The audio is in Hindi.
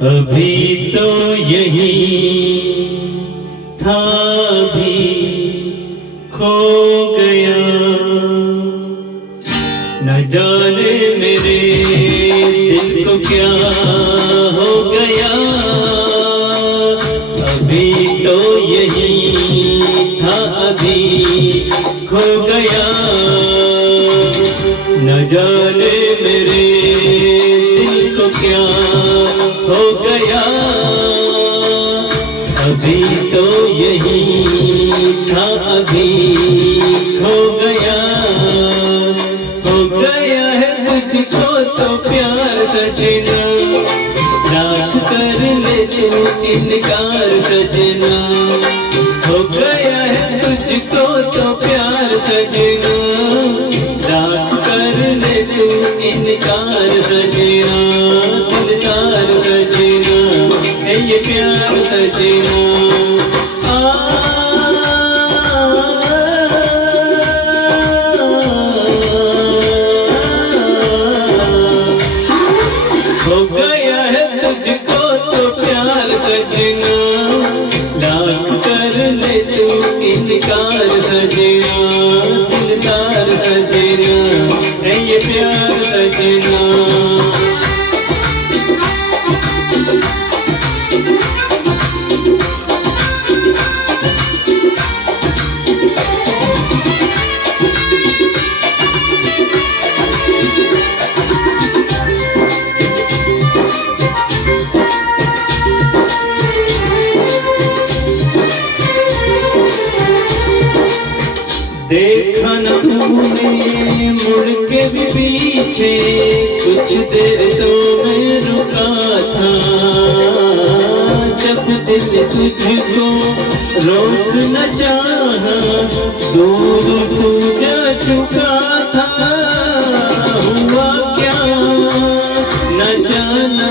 अभी तो यही था, भी खो गया। न जाने मेरे दिल को क्या हो गया। अभी तो यही था, अभी खो गया। न जाने मेरे दिल को क्या हो गया। अभी तो यही था, अभी खो गया। हो गया है मुझको तो प्यार सजना, रात कर ले तू इनकार सजना। हो गया है मुझको तो प्यार सजना, रात कर ले तू इनकार सजना। दिलदार सजना है ये प्यार सजना। हो गया है तुझको तो प्यार सजना, लाख कर ले तू इनकार सजना। दिलदार सजना है ये प्यार सजना। देखा न तूने मुड़ के भी पीछे, कुछ देर तो मैं रुका था। जब दिल तुझको रोक न चाहा, दूर तू जा चुका था। हुआ क्या न जाना